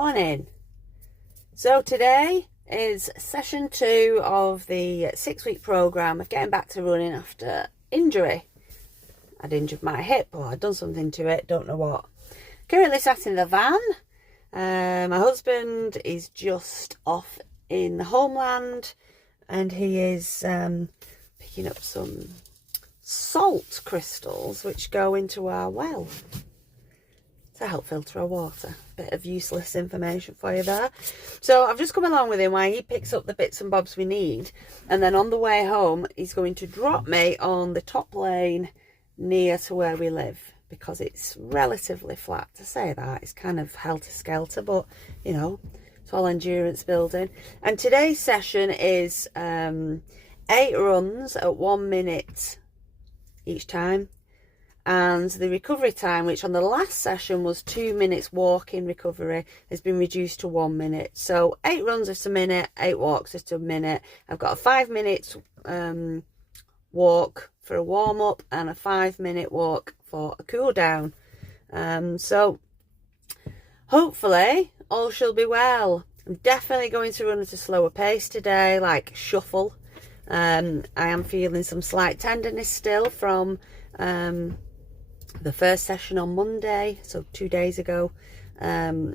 morning. So today is session 2 of the 6-week program of getting back to running after injury. I'd injured my hip, or I'd done something to it, don't know what. Currently sat in the van. My husband is just off in the homeland and he is picking up some salt crystals which go into our well to help filter our water. Bit of useless information for you there. So I've just come along with him while he picks up the bits and bobs we need, and then on the way home he's going to drop me on the top lane near to where we live, because it's relatively flat. To say that, it's kind of helter-skelter, but you know, it's all endurance building. And today's session is 8 runs at 1 minute each time, and the recovery time, which on the last session was 2 minutes walking recovery, has been reduced to 1 minute. So 8 runs at a minute, 8 walks at a minute. I've got a 5 minute walk for a warm-up and a 5-minute walk for a cool down. So hopefully all shall be well. I'm definitely going to run at a slower pace today, like shuffle. I am feeling some slight tenderness still from the first session on Monday, so 2 days ago. So I'm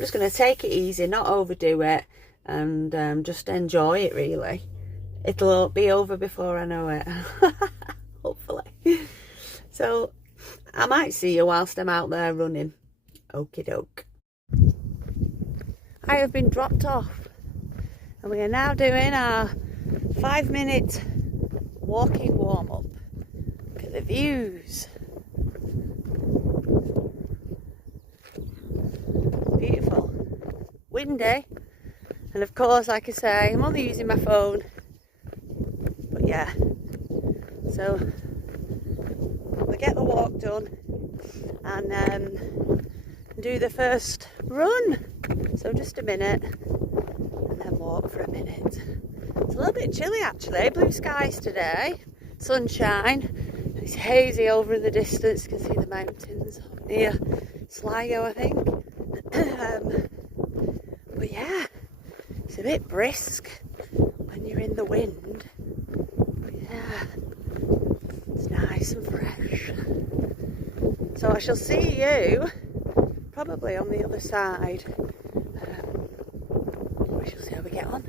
just going to take it easy, not overdo it, and just enjoy it really. It'll be over before I know it. Hopefully. So I might see you whilst I'm out there running. Okie doke. I have been dropped off and we are now doing our 5-minute walking warm-up. Look at the views. Beautiful. Windy. And of course, like I say, I'm only using my phone. But yeah. So we'll get the walk done and do the first run. So just a minute and then walk for a minute. It's a little bit chilly actually. Blue skies today, sunshine. It's hazy over in the distance. You can see the mountains up near Sligo, I think. But yeah, it's a bit brisk when you're in the wind. But yeah, it's nice and fresh. So I shall see you probably on the other side. We shall see how we get on.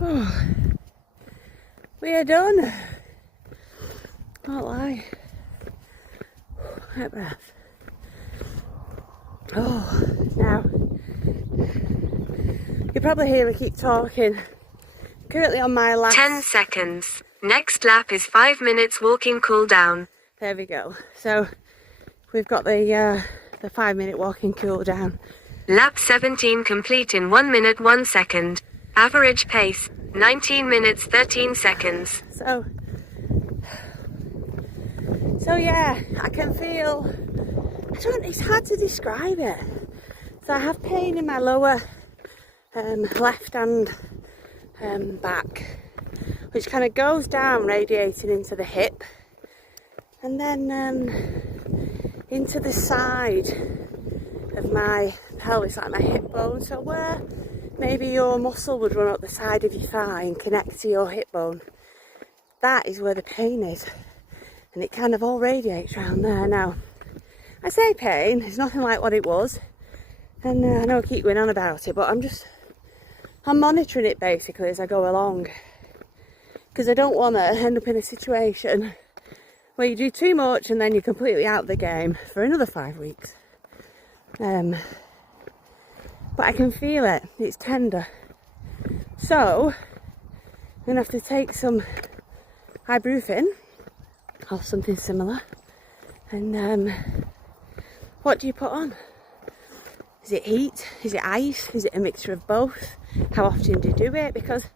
Oh, we are done. Not lie. That breath. Oh, now you probably hear me keep talking. Currently on my last 10 seconds. Next lap is 5 minutes walking cool down. There we go. So we've got the 5-minute walking cool down. Lap 17 complete in 1 minute 1 second. Average pace 19 minutes 13 seconds. So yeah, I can feel, it's hard to describe it. So I have pain in my lower left hand back, which kind of goes down, radiating into the hip, and then into the side of my pelvis, like my hip bone. So where maybe your muscle would run up the side of your thigh and connect to your hip bone, that is where the pain is, and it kind of all radiates around there. Now I say pain, it's nothing like what it was, and I know I keep going on about it, but I'm monitoring it basically as I go along, because I don't want to end up in a situation where you do too much and then you're completely out of the game for another 5 weeks. But I can feel it, it's tender. So I'm going to have to take some ibuprofen or something similar. And what do you put on? Is it heat? Is it ice? Is it a mixture of both? How often do you do it? Because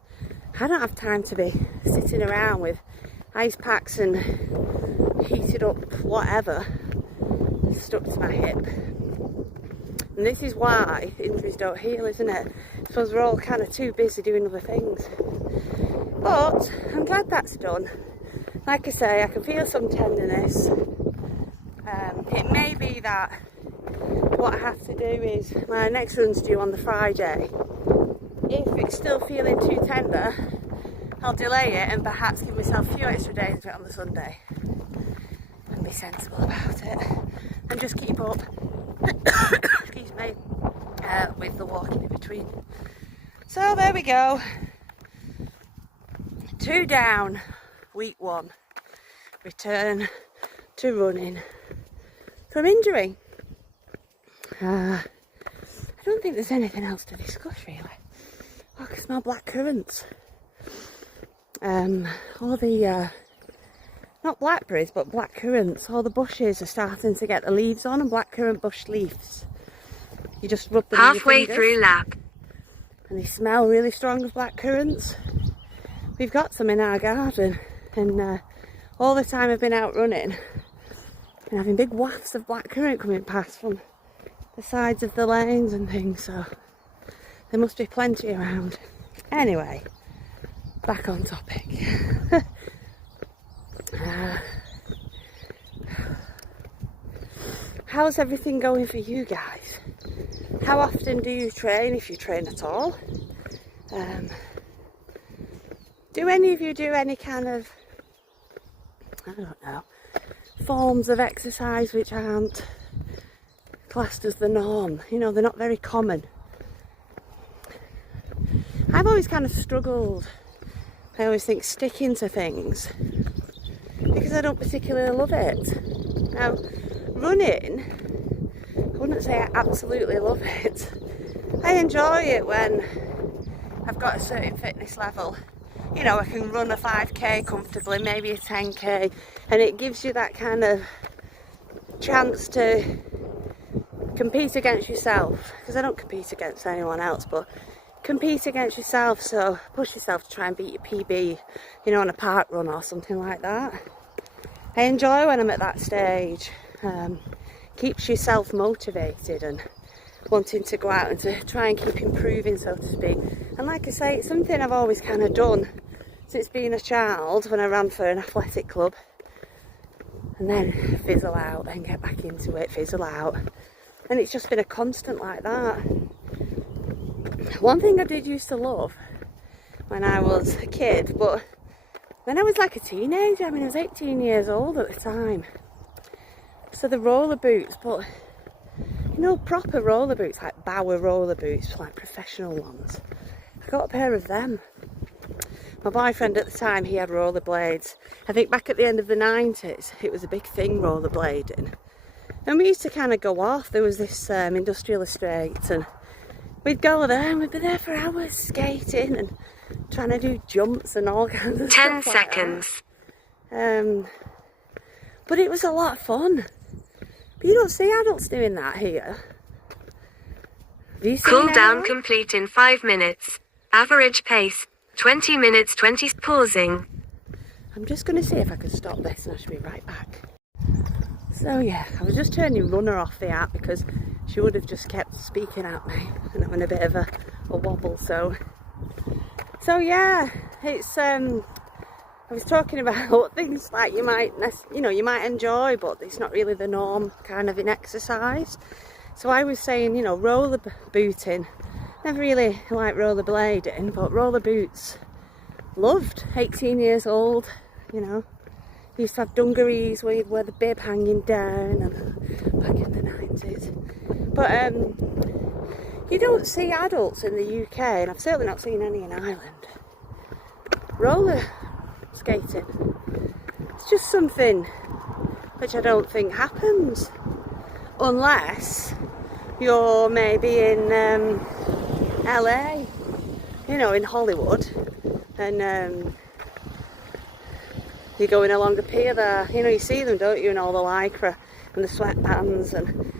I don't have time to be sitting around with ice packs and heated up whatever stuck to my hip. And this is why injuries don't heal, isn't it? I suppose we're all kind of too busy doing other things. But I'm glad that's done. Like I say, I can feel some tenderness. It may be that what I have to do is, my next run's due on the Friday. If it's still feeling too tender, I'll delay it and perhaps give myself a few extra days of it on the Sunday. And be sensible about it. And just keep up, excuse me, with the walking in between. So there we go. 2 down, week 1. Return to running from injury. I don't think there's anything else to discuss really. Oh, I can smell black currants. All the, not blackberries, but black currants. All the bushes are starting to get the leaves on, and blackcurrant bush leaves. You just rub them halfway through lap. And they smell really strong of black currants. We've got some in our garden, and all the time I've been out running and having big wafts of blackcurrant coming past from the sides of the lanes and things, so there must be plenty around. Anyway, back on topic. How's everything going for you guys? How often do you train, if you train at all? Do any of you do any kind of, I don't know, forms of exercise which aren't classed as the norm? You know, they're not very common. I've always kind of struggled, I always think, sticking to things because I don't particularly love it. Now, running, I wouldn't say I absolutely love it. I enjoy it when I've got a certain fitness level. You know, I can run a 5k comfortably, maybe a 10k, and it gives you that kind of chance to compete against yourself, because I don't compete against anyone else, but compete against yourself, so push yourself to try and beat your PB, you know, on a park run or something like that. I enjoy when I'm at that stage. Keeps yourself motivated and wanting to go out and to try and keep improving, so to speak. And like I say, it's something I've always kind of done since being a child, when I ran for an athletic club, and then fizzle out, then get back into it, fizzle out, and it's just been a constant like that. One thing I did used to love when I was a kid, but when I was like a teenager, I mean I was 18 years old at the time, so the roller boots, but you know, proper roller boots, like Bauer roller boots, like professional ones. I got a pair of them. My boyfriend at the time, he had rollerblades. I think back at the end of the 90s, it was a big thing, rollerblading. And we used to kind of go off. There was this industrial estate, and we'd go there and we'd be there for hours skating and trying to do jumps and all kinds of 10 stuff seconds. Like but it was a lot of fun. But you don't see adults doing that here. Have you seen Cool down adults? complete in 5 minutes. Average pace, 20 minutes 20. Pausing. I'm just going to see if I can stop this and I should be right back. So yeah, I was just turning Runner off the app because she would have just kept speaking at me and having a bit of a wobble. So yeah, it's I was talking about things like you might enjoy, but it's not really the norm kind of in exercise. So I was saying, you know, roller booting, never really liked roller blading, but roller boots, loved. 18 years old, you know, used to have dungarees where you'd wear the bib hanging down, and back in the 90s. But you don't see adults in the UK, and I've certainly not seen any in Ireland, roller skating. It's just something which I don't think happens unless you're maybe in LA, you know, in Hollywood, and you're going along the pier there, you know, you see them, don't you, in all the lycra and the sweatpants, and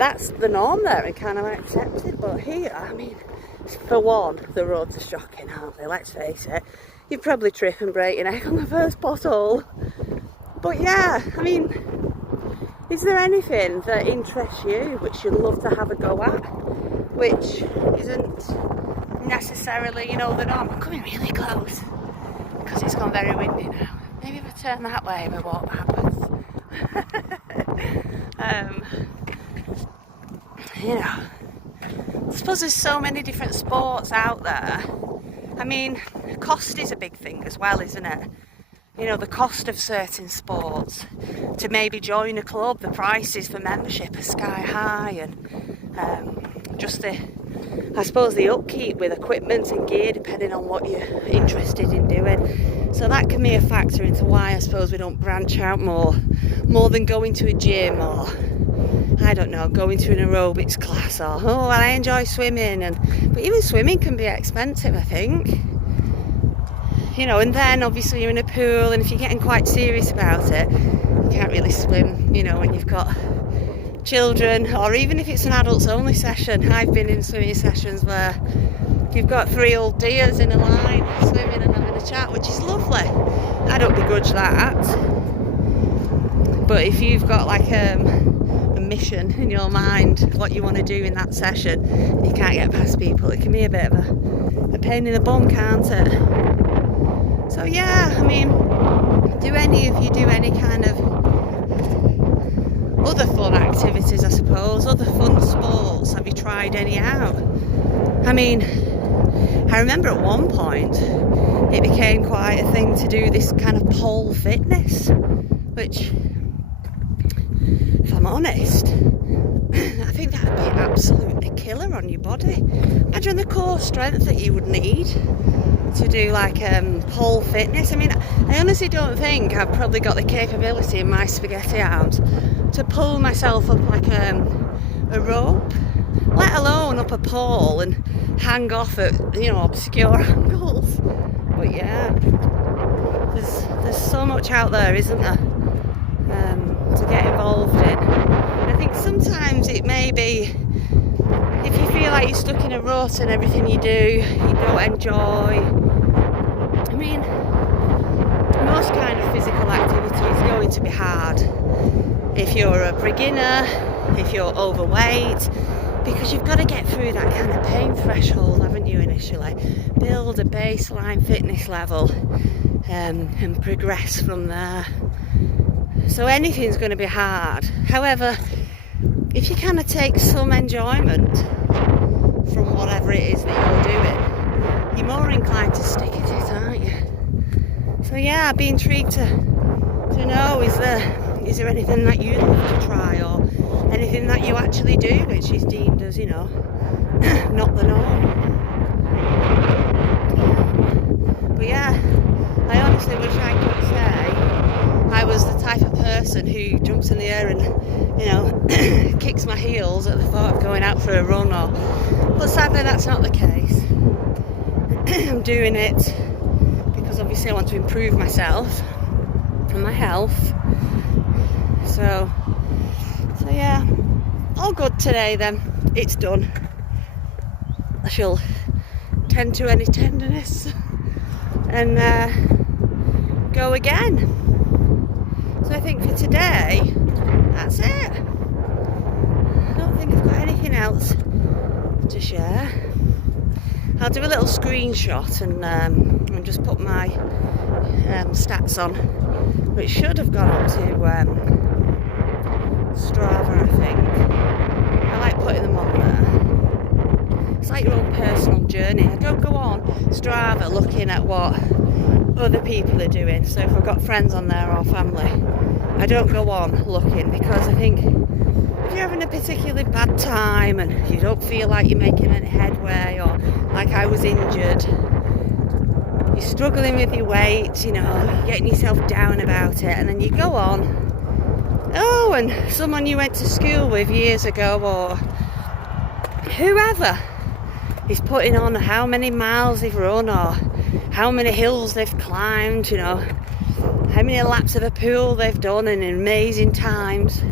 that's the norm there and kind of accepted. But here, I mean, for one, the roads are shocking, aren't they? Let's face it. You'd probably trip and break your neck on the first pothole. But yeah, I mean, Is there anything that interests you which you'd love to have a go at, which isn't necessarily, you know, the norm? I'm coming really close because it's gone very windy now. Maybe if I turn that way we walk backwards. You know, I suppose there's so many different sports out there. I mean, cost is a big thing as well, isn't it? You know, the cost of certain sports, to maybe join a club, the prices for membership are sky high, and just I suppose the upkeep with equipment and gear, depending on what you're interested in doing. So that can be a factor into why I suppose we don't branch out more than going to a gym, or I don't know, going to an aerobics class, or well, I enjoy swimming, but even swimming can be expensive, I think. You know, and then obviously you're in a pool, and if you're getting quite serious about it, you can't really swim, you know, when you've got children, or even if it's an adults only session. I've been in swimming sessions where you've got 3 old dears in a line swimming and having a chat, which is lovely. I don't begrudge that. But if you've got like a mission in your mind, what you want to do in that session, and you can't get past people, it can be a bit of a pain in the bum, can't it? So yeah, I mean, do any of you do any kind of other fun activities, I suppose, other fun sports? Have you tried any out? I mean, I remember at one point it became quite a thing to do this kind of pole fitness, which, if I'm honest, I think that would be absolutely killer on your body. Imagine the core strength that you would need to do like pole fitness. I mean, I honestly don't think I've probably got the capability in my spaghetti arms to pull myself up like a rope, let alone up a pole and hang off at, you know, obscure angles. But yeah, there's so much out there, isn't there, to get involved in. I think sometimes it may be, if you feel like you're stuck in a rut and everything you do you don't enjoy. I mean, most kind of physical activity is going to be hard if you're a beginner, if you're overweight, because you've got to get through that kind of pain threshold, haven't you, initially? Build a baseline fitness level, and progress from there. So anything's going to be hard. However, if you kind of take some enjoyment from whatever it is that you're doing, you're more inclined to stick at it, aren't you? So yeah, I'd be intrigued to know, is there anything that you'd love to try, or anything that you actually do which is deemed as, you know, not the norm. But yeah, I honestly wish I could say I was the type of person who jumps in the air and, you know, kicks my heels at the thought of going out for a run, but sadly that's not the case. I'm doing it because obviously I want to improve myself and my health. So yeah, all good today then. It's done. I shall tend to any tenderness and go again. So I think for today, that's it. I don't think I've got anything else to share. I'll do a little screenshot and just put my stats on, which should have gone up to Strava, I think. I like putting them on there. It's like your own personal journey. I don't go on Strava looking at what other people are doing. So if I've got friends on there or family, I don't go on looking, because I think if you're having a particularly bad time and you don't feel like you're making any headway, or like I was injured, you're struggling with your weight, you know, you're getting yourself down about it, and then you go on, oh, and someone you went to school with years ago or whoever is putting on how many miles they've run or how many hills they've climbed, you know, how many laps of a pool they've done in amazing times.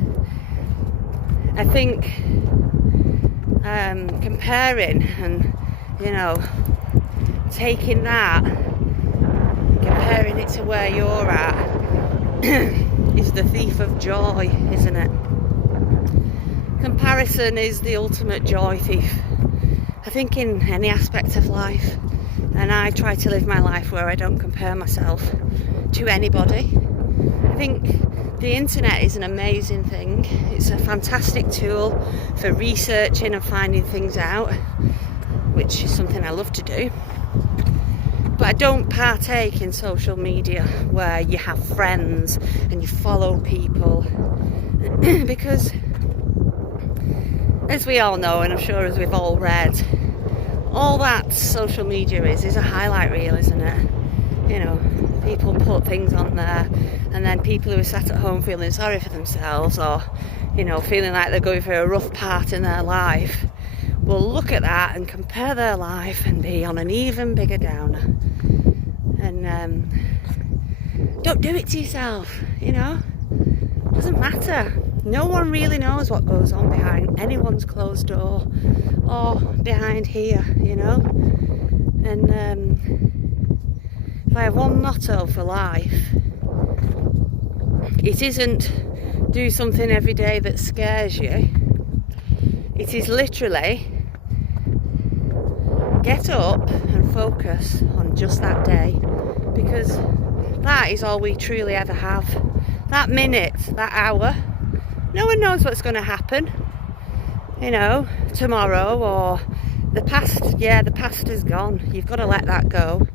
I think comparing and, you know, taking that, comparing it to where you're at is the thief of joy, isn't it? Comparison is the ultimate joy thief, I think, in any aspect of life. And I try to live my life where I don't compare myself to anybody. I think the internet is an amazing thing. It's a fantastic tool for researching and finding things out, which is something I love to do. But I don't partake in social media where you have friends and you follow people because, as we all know, and I'm sure as we've all read, all that social media is a highlight reel, isn't it? You know, people put things on there, and then people who are sat at home feeling sorry for themselves, or, you know, feeling like they're going through a rough part in their life, will look at that and compare their life and be on an even bigger downer. And don't do it to yourself, you know. Doesn't matter. No one really knows what goes on behind anyone's closed door or behind here, you know. And if I have one motto for life, it isn't do something every day that scares you. It is literally get up and focus on just that day, because that is all we truly ever have. That minute, that hour, no one knows what's going to happen, you know, tomorrow or the past. Yeah, the past is gone. You've got to let that go.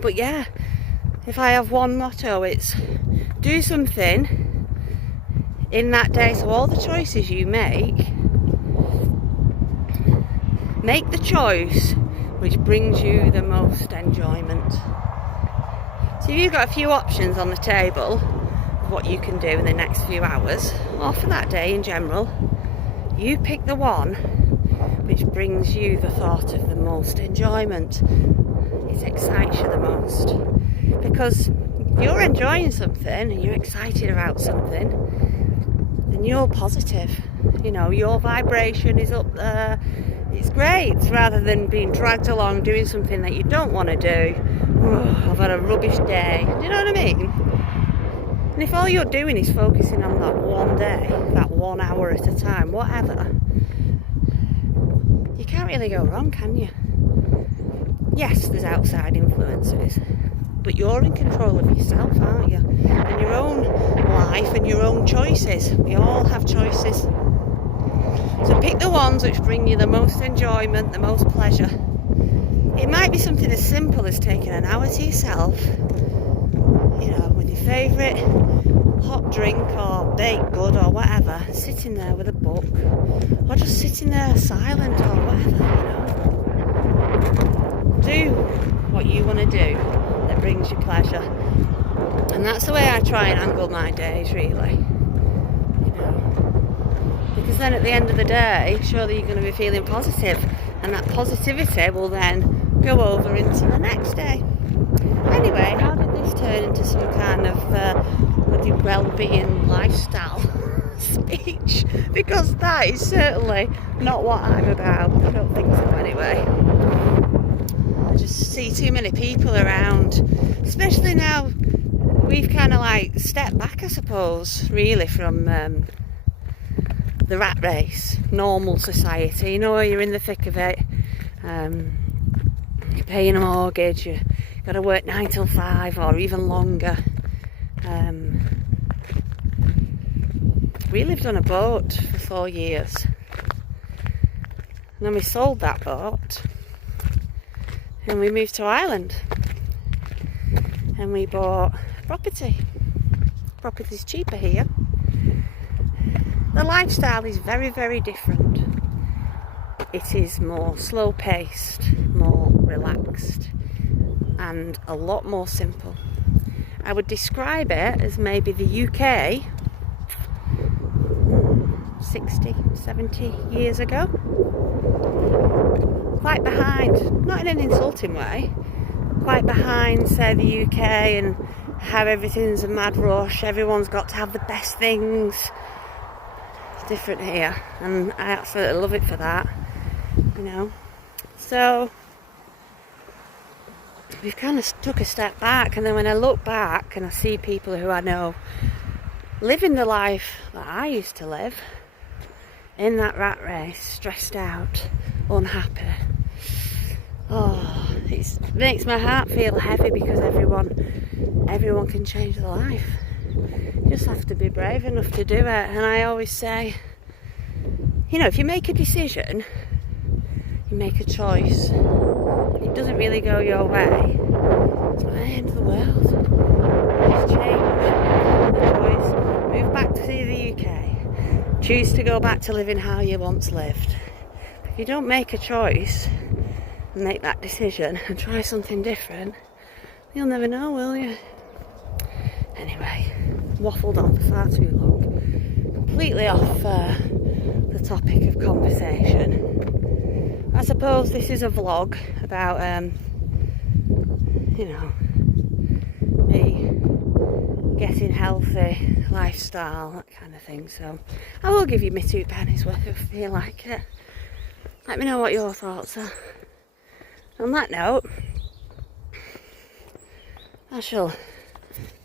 But yeah, if I have one motto, it's do something in that day. So all the choices you make the choice which brings you the most enjoyment. So if you've got a few options on the table of what you can do in the next few hours, or for that day in general, you pick the one which brings you the thought of the most enjoyment. It excites you the most. Because if you're enjoying something and you're excited about something, then you're positive. You know, your vibration is up there. It's great, rather than being dragged along doing something that you don't want to do. Oh, I've had a rubbish day. Do you know what I mean? And if all you're doing is focusing on that one day, that 1 hour at a time, whatever, you can't really go wrong, can you? Yes, there's outside influences, but you're in control of yourself, aren't you? And your own life and your own choices. We all have choices. So pick the ones which bring you the most enjoyment, the most pleasure. It might be something as simple as taking an hour to yourself, you know, with your favourite hot drink or baked good or whatever, sitting there with a book, or just sitting there silent or whatever, you know. Do what you want to do that brings you pleasure. And that's the way I try and angle my days, really. Because then at the end of the day, surely you're going to be feeling positive, and that positivity will then go over into the next day. Anyway, how did this turn into some kind of well-being lifestyle speech? Because that is certainly not what I'm about. I don't think so anyway. I just see too many people around, especially now we've kind of like stepped back, I suppose, really, from the rat race, normal society, you know, you're in the thick of it, you're paying a mortgage, you've got to work 9 till 5 or even longer. We lived on a boat for 4 years, and then we sold that boat and we moved to Ireland and we bought property. Property's cheaper here. The lifestyle is very, very different. It is more slow-paced, more relaxed, and a lot more simple. I would describe it as maybe the UK 60, 70 years ago. Quite behind, not in an insulting way, quite behind, say, the UK, and how everything's a mad rush, everyone's got to have the best things. Different here, and I absolutely love it for that, you know. So we've kind of took a step back, and then when I look back and I see people who I know living the life that I used to live, in that rat race, stressed out, unhappy, oh, it makes my heart feel heavy, because everyone can change their life. You just have to be brave enough to do it. And I always say, you know, if you make a decision, you make a choice, it doesn't really go your way, it's not the end of the world. Just change the choice, move back to the UK, choose to go back to living how you once lived. If you don't make a choice and make that decision and try something different, you'll never know, will you? Anyway, waffled on for far too long, completely off the topic of conversation. I suppose this is a vlog about, you know, me getting healthy, lifestyle, that kind of thing. So I will give you my 2 pennies worth if you feel like it. Let me know what your thoughts are. On that note, I shall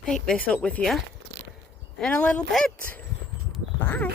pick this up with you in a little bit. Bye.